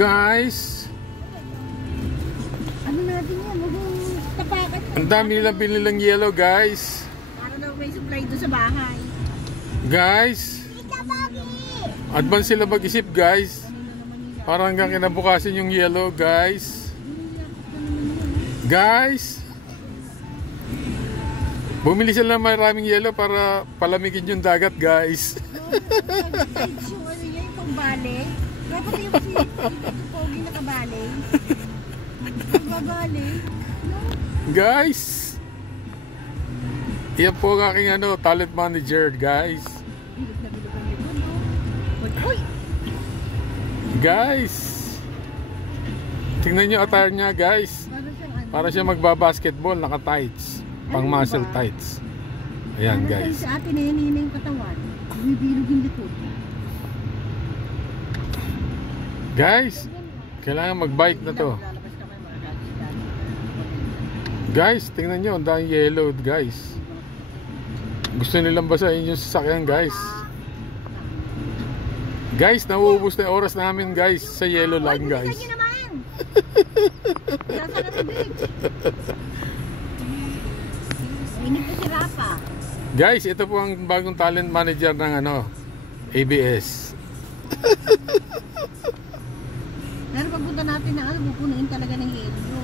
Guys, ano natin yan? Tapakan. ang dami nilang binilang yellow, guys. Para daw may supply doon sa bahay. Guys, advance sila mag-isip, guys. Para hanggang kinabukasin yung yellow, guys. Guys, bumili sila ng maraming yellow para palamigin yung dagat, guys. Yung ano niya, yung pambali. Dapat yung si Pogi nakabali. Nagbabali. Guys, yan po ang aking talent manager, guys. Uy! Guys, tingnan nyo attire niya, guys. Para siya magbabasketball, naka-tights. Pang muscle tights. Ayan, guys. Sa atin na yan yung katawan. Bibilog yung likod. Guys, kailangan mag-bike na to. Guys, tingnan nyo, ang daming yellow, guys. Gusto nilang basahin yung sasakyan, guys. Guys, nauubos na oras namin, guys, sa yellow lang, guys. Bilisan nyo naman! Nasa na sa beach. Inip ko si Rafa. Guys, ito po ang bagong talent manager ng ABS. Pero pagpunta natin na pupunuin talaga ng yelo.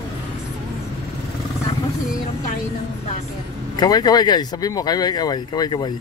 Tapos hiram tayo ng backer. Kaway-kaway, guys. Sabi mo, kaway-kaway. Kaway-kaway.